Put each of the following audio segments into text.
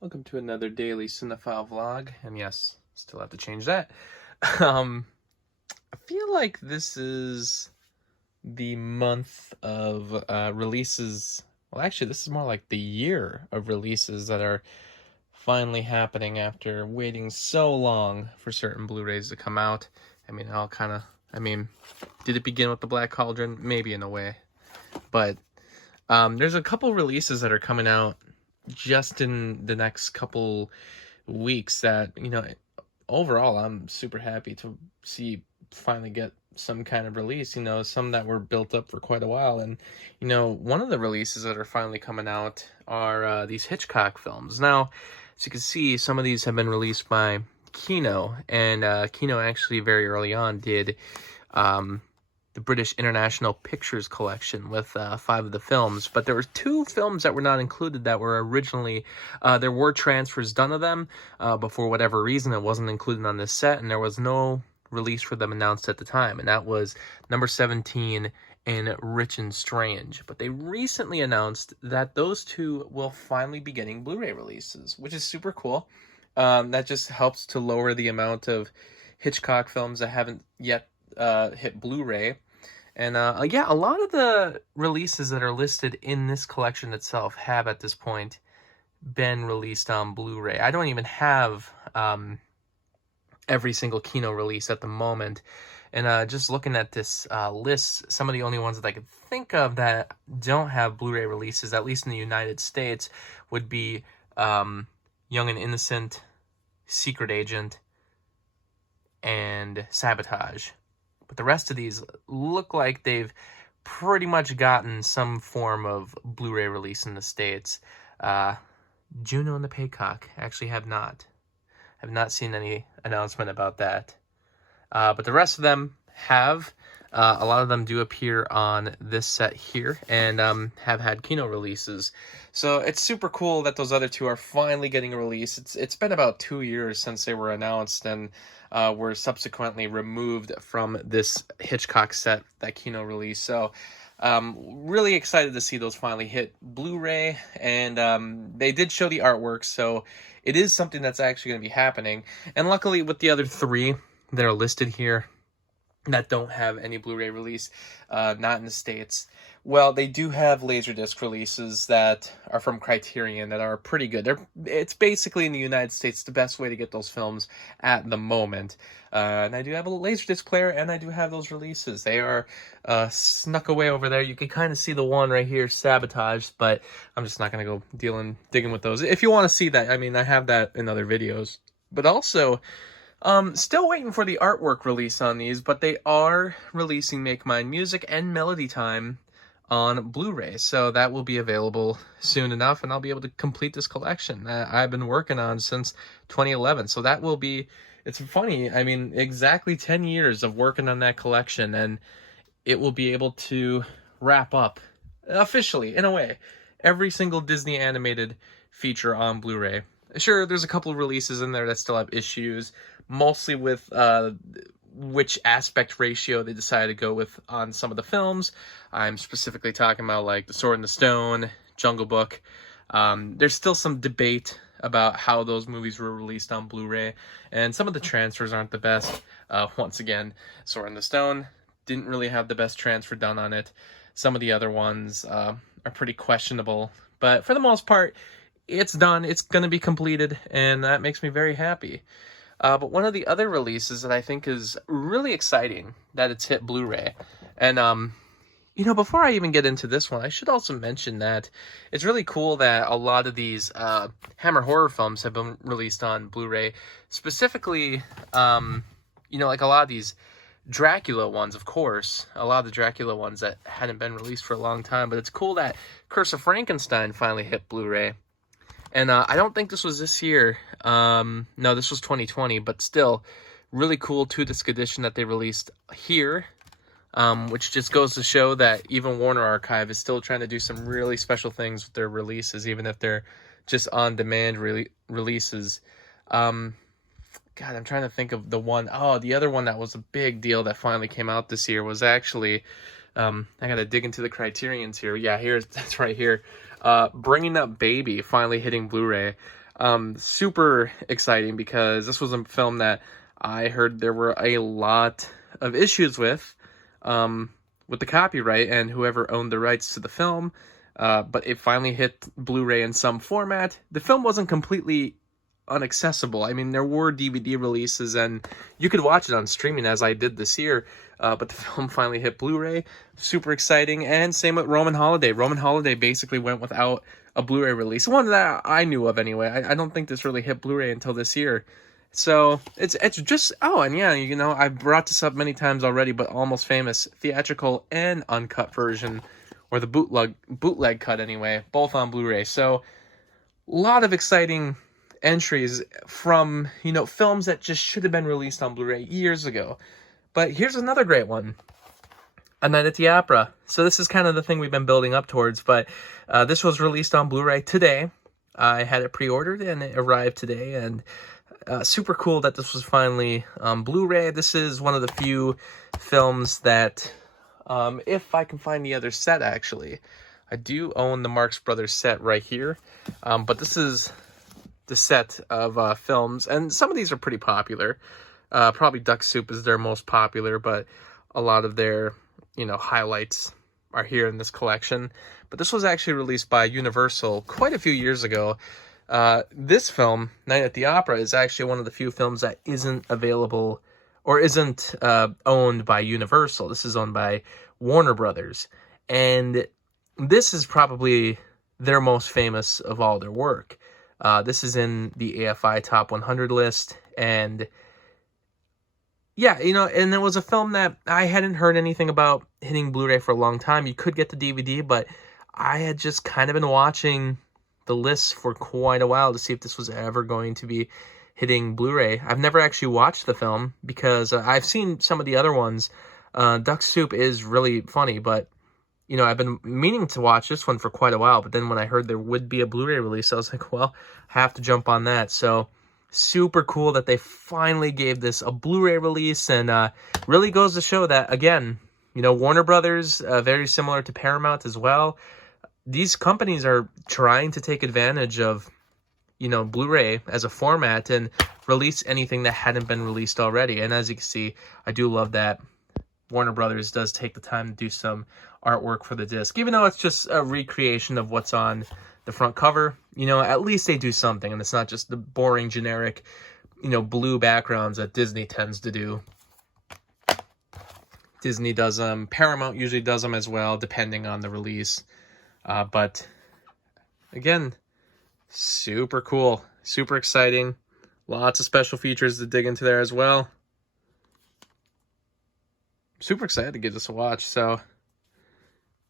Welcome to another daily cinephile vlog, and yes, still have to change that. I feel like this is the month of releases. Well, actually, this is more like the year of releases that are finally happening after waiting so long for certain Blu-rays to come out. Did it begin with the Black Cauldron? Maybe in a way, but there's a couple releases that are coming out just in the next couple weeks that, overall I'm super happy to see finally get some kind of release, some that were built up for quite a while. And, one of the releases that are finally coming out are these Hitchcock films. Now, as you can see, some of these have been released by Kino, and Kino actually very early on did the British International Pictures Collection with 5 of the films, but there were 2 films that were not included that were originally, there were transfers done of them, but for whatever reason it wasn't included on this set, and there was no release for them announced at the time, and that was number 17 and Rich and Strange. But they recently announced that those 2 will finally be getting Blu-ray releases, which is super cool. That just helps to lower the amount of Hitchcock films that haven't yet hit Blu-ray. And yeah, a lot of the releases that are listed in this collection itself have at this point been released on Blu-ray. I don't even have every single Kino release at the moment. And just looking at this list, some of the only ones that I could think of that don't have Blu-ray releases, at least in the United States, would be Young and Innocent, Secret Agent, and Sabotage. But the rest of these look like they've pretty much gotten some form of Blu-ray release in the States. Juno and the Paycock actually have not. Have not seen any announcement about that. But the rest of them have. A lot of them do appear on this set here and have had Kino releases. So it's super cool that those other 2 are finally getting a release. It's been about 2 years since they were announced and were subsequently removed from this Hitchcock set that Kino released. So really excited to see those finally hit Blu-ray, and they did show the artwork, so it is something that's actually going to be happening. And luckily with the other 3 that are listed here that don't have any Blu-ray release, not in the States, well, they do have Laserdisc releases that are from Criterion that are pretty good. It's basically in the United States the best way to get those films at the moment. And I do have a Laserdisc player, and I do have those releases. They are snuck away over there. You can kind of see the one right here, Sabotage, but I'm just not going to go digging with those. If you want to see that, I mean, I have that in other videos. But also, still waiting for the artwork release on these, but they are releasing Make Mine Music and Melody Time on Blu-ray, so that will be available soon enough, and I'll be able to complete this collection that I've been working on since 2011. So that will be, it's funny, I mean, exactly 10 years of working on that collection, and it will be able to wrap up, officially, in a way, every single Disney animated feature on Blu-ray. Sure, there's a couple of releases in there that still have issues, mostly with which aspect ratio they decided to go with on some of the films. I'm specifically talking about like The Sword in the Stone, Jungle Book. There's still some debate about how those movies were released on Blu-ray, and some of the transfers aren't the best. Once again, Sword in the Stone didn't really have the best transfer done on it. Some of the other ones are pretty questionable, but for the most part, it's done. It's going to be completed, and that makes me very happy. But one of the other releases that I think is really exciting that it's hit Blu-ray, and before I even get into this one, I should also mention that it's really cool that a lot of these Hammer horror films have been released on Blu-ray. Specifically, like a lot of these Dracula ones, of course, a lot of the Dracula ones that hadn't been released for a long time. But it's cool that Curse of Frankenstein finally hit Blu-ray. And I don't think this was this year. No, this was 2020, but still, really cool 2-disc edition that they released here, which just goes to show that even Warner Archive is still trying to do some really special things with their releases, even if they're just on-demand releases. God, I'm trying to think of the one. Oh, the other one that was a big deal that finally came out this year was actually, I gotta dig into the Criterions here. Yeah, that's right here. Bringing Up Baby finally hitting Blu-ray. Super exciting because this was a film that I heard there were a lot of issues with the copyright and whoever owned the rights to the film. But it finally hit Blu-ray in some format. The film wasn't completely unaccessible. I mean, there were DVD releases and you could watch it on streaming as I did this year. But the film finally hit Blu-ray. Super exciting. And same with Roman Holiday. Roman Holiday basically went without a Blu-ray release. One that I knew of anyway. I don't think this really hit Blu-ray until this year. So it's just, oh, and yeah, you know, I've brought this up many times already, but Almost Famous, theatrical and uncut version, or the bootleg cut anyway, both on Blu-ray. So a lot of exciting entries from, you know, films that just should have been released on Blu-ray years ago. But here's another great one. A Night at the Opera. So this is kind of the thing we've been building up towards, but this was released on Blu-ray today. I had it pre-ordered and it arrived today, and super cool that this was finally on Blu-ray. This is one of the few films that, if I can find the other set actually, I do own the Marx Brothers set right here, but this is the set of films, and some of these are pretty popular. Probably Duck Soup is their most popular, but a lot of their, you know, highlights are here in this collection. But this was actually released by Universal quite a few years ago. This film, Night at the Opera, is actually one of the few films that isn't available or isn't owned by Universal. This is owned by Warner Brothers. And this is probably their most famous of all their work. This is in the AFI Top 100 list. And yeah, you know, and it was a film that I hadn't heard anything about hitting Blu-ray for a long time. You could get the DVD, but I had just kind of been watching the lists for quite a while to see if this was ever going to be hitting Blu-ray. I've never actually watched the film because I've seen some of the other ones. Duck Soup is really funny, but, you know, I've been meaning to watch this one for quite a while. But then when I heard there would be a Blu-ray release, I was like, well, I have to jump on that. So super cool that they finally gave this a Blu-ray release, and really goes to show that, again, you know, Warner Brothers, very similar to Paramount as well. These companies are trying to take advantage of, you know, Blu-ray as a format and release anything that hadn't been released already. And as you can see, I do love that Warner Brothers does take the time to do some artwork for the disc, even though it's just a recreation of what's on the front cover. You know, at least they do something, and it's not just the boring, generic, you know, blue backgrounds that Disney tends to do. Disney does them. Paramount usually does them as well, depending on the release. But again, super cool, super exciting. Lots of special features to dig into there as well. Super excited to give this a watch. So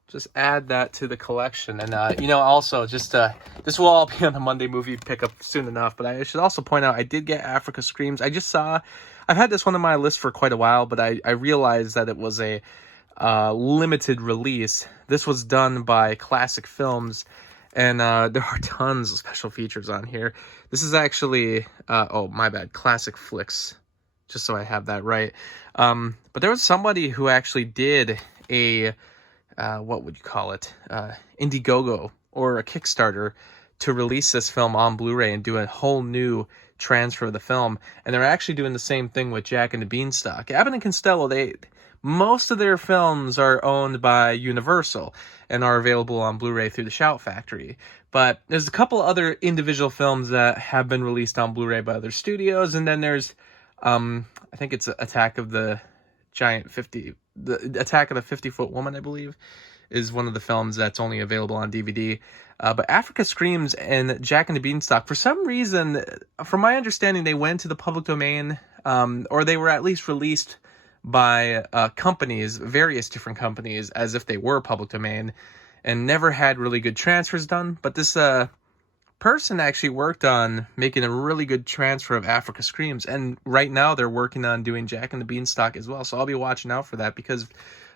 just add that to the collection. And, you know, also just, this will all be on the Monday movie pickup soon enough, but I should also point out, I did get Africa Screams. I've had this one on my list for quite a while, but I realized that it was a limited release. This was done by Classic Films, and there are tons of special features on here. This is actually, oh, my bad, Classic Flicks, just so I have that right. But there was somebody who actually did a, what would you call it, Indiegogo or a Kickstarter to release this film on Blu-ray and do a whole new transfer of the film. And they're actually doing the same thing with Jack and the Beanstalk. Abbott and Costello, most of their films are owned by Universal and are available on Blu-ray through the Shout Factory. But there's a couple other individual films that have been released on Blu-ray by other studios, and then there's, I think it's Attack of the 50-Foot Woman, I believe, is one of the films that's only available on DVD. But Africa Screams and Jack and the Beanstalk, for some reason, from my understanding, they went to the public domain, or they were at least released by companies, various different companies, as if they were public domain, and never had really good transfers done. But this person actually worked on making a really good transfer of Africa Screams, and right now they're working on doing Jack and the Beanstalk as well. So I'll be watching out for that, because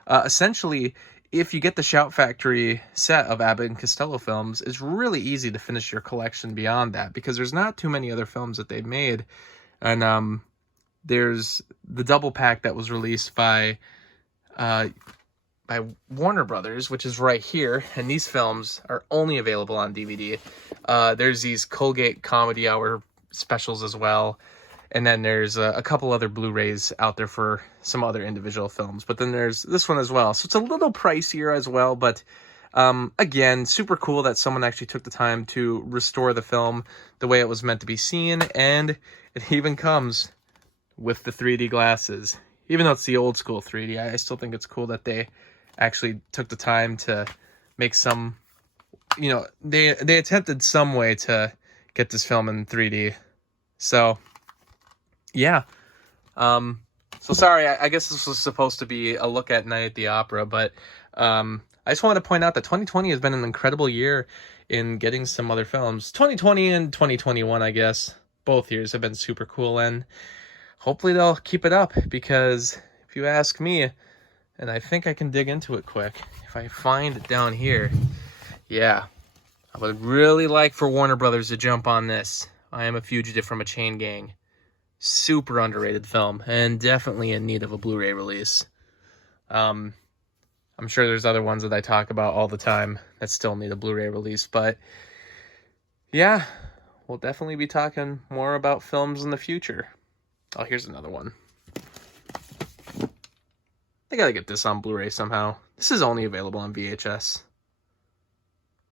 essentially, if you get the Shout Factory set of Abbott and Costello films, it's really easy to finish your collection beyond that, because there's not too many other films that they've made. And there's the double pack that was released by by Warner Brothers, which is right here, and these films are only available on DVD. There's these Colgate Comedy Hour specials as well, and then there's a couple other Blu-rays out there for some other individual films, but then there's this one as well. So it's a little pricier as well, but again, super cool that someone actually took the time to restore the film the way it was meant to be seen, and it even comes with the 3D glasses. Even though it's the old school 3D, I still think it's cool that they actually took the time to make some, they attempted some way to get this film in 3D. So, yeah. So sorry, I guess this was supposed to be a look at Night at the Opera, but I just wanted to point out that 2020 has been an incredible year in getting some other films. 2020 and 2021, I guess, both years have been super cool, and hopefully they'll keep it up, because if you ask me, and I think I can dig into it quick, if I find it down here, yeah, I would really like for Warner Brothers to jump on this. I Am a Fugitive from a Chain Gang. Super underrated film, and definitely in need of a Blu-ray release. I'm sure there's other ones that I talk about all the time that still need a Blu-ray release, but yeah, we'll definitely be talking more about films in the future. Oh, here's another one. I gotta get this on Blu-ray somehow. This is only available on VHS.